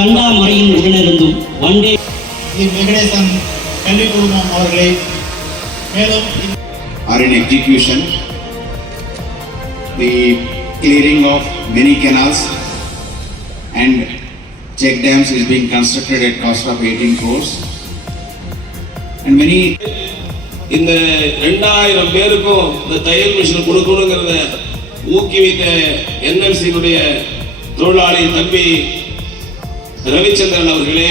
தண்டா மறையின் உடனிருந்தும் வண்டே வெங்கடேசன் கல்வி குழுமம் அவர்களை மேலும் are in execution. The clearing of many canals and check dams is being constructed at cost of 18 crores. And many இந்த ரெண்டாயிரம் பேருக்கும் இந்த தையல் மிஷின் கொடுக்கணுங்கிறத ஊக்குவித்த என்எல்சியினுடைய தொழிலாளி தம்பி ரவிச்சந்திரன் அவர்களே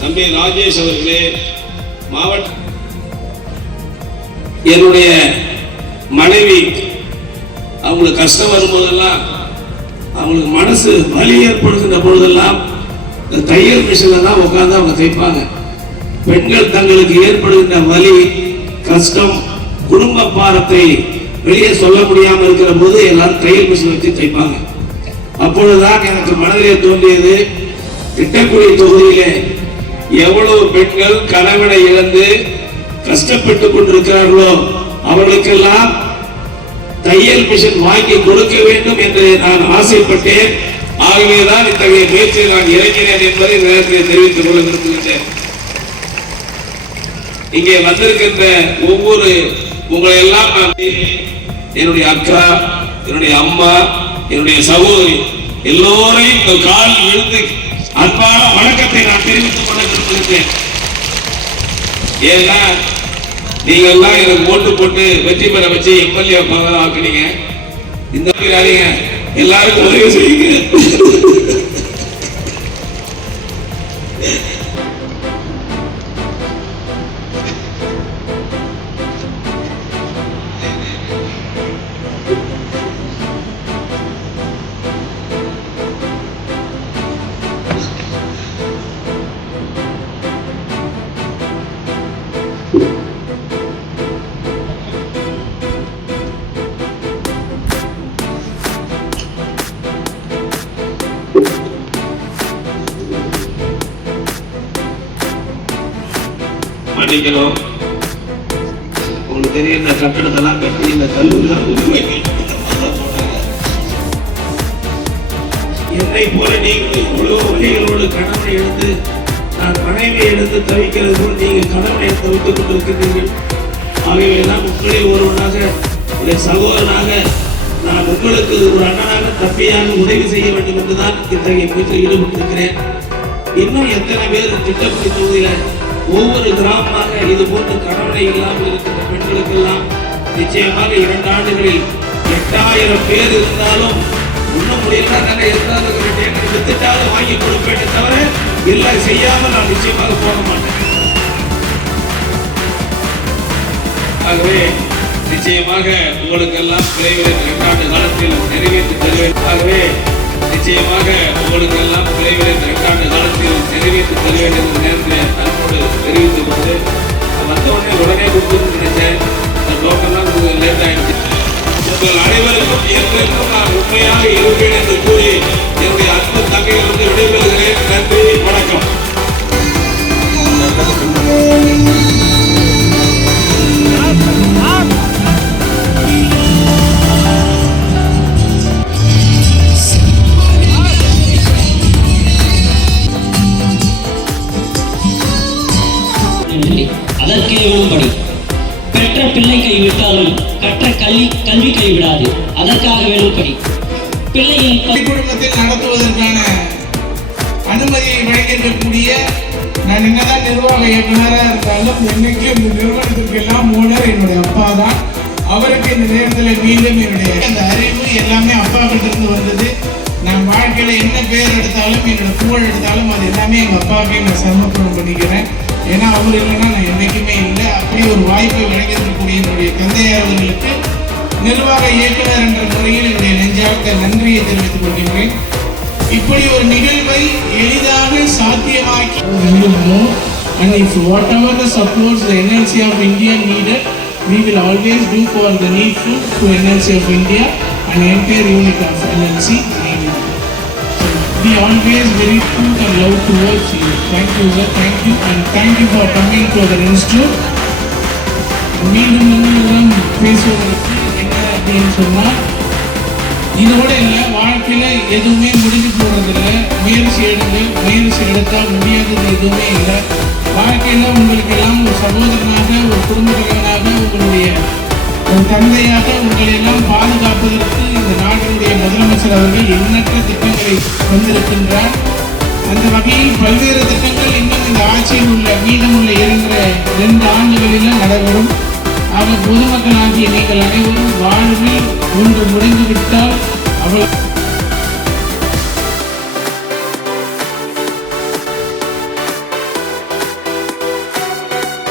தம்பி ராஜேஷ் அவர்களே மாவட்ட என்னுடைய மனைவி அவங்களுக்கு கஷ்டம் வரும்போதெல்லாம் அவங்களுக்கு மனசு வலி ஏற்படுகின்ற பொழுதெல்லாம் இந்த தையல் மிஷினில் தான் உட்காந்து அவங்க தைப்பாங்க. பெண்கள் தங்களுக்கு ஏற்படுகின்ற வலி கஷ்டம் குடும்ப பாரத்தை வெளியே சொல்ல முடியாமல் இருக்கிற போது எல்லாரும் தையல் மிஷின் வச்சு தைப்பாங்க. அப்பொழுதுதான் எனக்கு மனதிலே தோன்றியது திட்டக்குடி தொகுதியிலே எவ்வளவு பெண்கள் கணவனை இழந்து கஷ்டப்பட்டு கொண்டிருக்கிறார்களோ அவர்களுக்கெல்லாம் தையல் மிஷின் வாங்கி கொடுக்க வேண்டும் என்று நான் ஆசைப்பட்டேன். ஆகவேதான் இத்தகைய முயற்சியை நான் இறங்கினேன் என்பதை இந்த நேரத்தில் தெரிவித்துக் கொள்ள விரும்புகின்றேன். இங்கே வந்திருக்கின்ற ஒவ்வொரு உங்களை எல்லாம் நான் என்னுடைய அக்கா என்னுடைய அம்மா என்னுடைய சகோதரி எல்லோரையும் இந்த கால் விழுந்து அன்பான வணக்கத்தை நான் தெரிவித்துக் கொள்ள விரும்புகிறேன் ஏன்னா நீங்க எல்லாம் எனக்கு ஓட்டு போட்டு வெற்றி பெற வச்சு எம்எல்ஏ ஆக்குனீங்க. இந்த மாதிரி எல்லாருக்கும் உதவி செய்யுங்க. பண்ணிக்கணும் உங்களுக்கு தெரியும் இந்த கட்டடத்தெல்லாம் கட்டி இந்த கல்லூரி உரிமை என்னை போல நீங்கள் இவ்வளோ வழிகளோடு கணவனை எடுத்து நான் மனைவியை எடுத்து தவிக்கிறது போல் நீங்கள் கணவனை தவித்துக் கொண்டிருக்கிறீர்கள். ஆகவே தான் உங்களை ஒருவனாக உடைய சகோதரனாக நான் உங்களுக்கு ஒரு அண்ணனாக தப்பியாக உதவி செய்ய வேண்டும் என்றுதான் இத்தகைய முயற்சியில் ஈடுபட்டிருக்கிறேன். இன்னும் எத்தனை பேர் திட்டப்படி தொகுதியில ஒவ்வொரு கிராமமாக இது போன்று கணவனை இல்லாமல் இருக்கின்ற பெண்களுக்கெல்லாம் நிச்சயமாக இரண்டு ஆண்டுகளில் எட்டாயிரம் பேர் இருந்தாலும் இன்னும் முடியல இருந்தாலும் வித்துட்டாலும் வாங்கி கொடுப்பேன் தவிர இல்லை செய்யாமல் நான் நிச்சயமாக போக மாட்டேன். ஆகவே நிச்சயமாக உங்களுக்கெல்லாம் விரைவில் இரண்டாண்டு காலத்தில் நிறைவேற்றி தருவேன். ஆகவே நிச்சயமாக உங்களுக்கெல்லாம் விரைவில் இரண்டாண்டு காலத்தில் நிறைவேற்றி தருவேன் என்று நேரத்தில் அதற்கே வேணும் படி பெற்ற பிள்ளை கைவிட்டாலும் கற்ற கல்வி கல்வி கைவிடாது. அதற்காக வேணும் படி பிள்ளையின் ப- நடத்துவதற்கான அனுமதியை வழங்கியிருக்கக்கூடிய நான் என்னதான் நிர்வாக இயக்குனராக இருந்தாலும் என்னைக்கு இந்த நிறுவனத்திற்கு எல்லாம் ஓனர் என்னுடைய அப்பா தான் அவருக்கு இந்த நேரத்தில் மீண்டும் என்னுடைய அந்த அறிவு எல்லாமே அப்பா கிட்டருந்து வந்தது. நான் வாழ்க்கையில் என்ன பேர் எடுத்தாலும் என்னோட புகழ் எடுத்தாலும் அது எல்லாமே எங்கள் அப்பாவுக்கே நான் சமர்ப்பணம் பண்ணிக்கிறேன். ஏன்னா அவர் இல்லைன்னா நான் என்றைக்குமே இல்லை. அப்படி ஒரு வாய்ப்பை வழங்கியிருக்கக்கூடிய என்னுடைய தந்தையார் அவர்களுக்கு நிர்வாக இயக்குனர் என்ற முறையில் என்னுடைய நெஞ்சார்ந்த நன்றியை தெரிவித்துக் கொள்கின்றேன். இப்படி ஒரு நிகழ்வை எளிதாக சாத்தியமாக்கி and if whatever the supports the NLC of India needed we will always do for the needful to NLC of India. And entire unit of NLC needed. So be always very true and love towards you. Thank you sir, thank you. And thank you for coming to our institute. மீண்டும் மீண்டும் பேசுவதற்கு என்ன அப்படின்னு சொன்னால் இதோட இல்லை வாழ்க்கையில் எதுவுமே முடிஞ்சு போகிறதில்லை முயற்சி எடுங்க. முயற்சி எடுத்தால் முடியாதது எதுவுமே இல்லை. வாழ்க்கையில் உங்களுக்கு எல்லாம் ஒரு சகோதரனாக ஒரு குடும்ப தலைவனாக உங்களுடைய ஒரு தந்தையாக உங்களை எல்லாம் பாதுகாப்பதற்கு இந்த நாட்டினுடைய முதலமைச்சர் அவர்கள் எண்ணற்ற திட்டங்களை வந்திருக்கின்றார். அந்த வகையில் பல்வேறு திட்டங்கள் இன்னும் இந்த ஆட்சியில் உள்ள மீதமுள்ள இரண்டு ஆண்டுகளிலும் நடைபெறும். அவர் பொதுமக்களாகிய நீங்கள் அனைவரும் வாழ்வில் ஒன்று முடிந்துவிட்டால் அவள்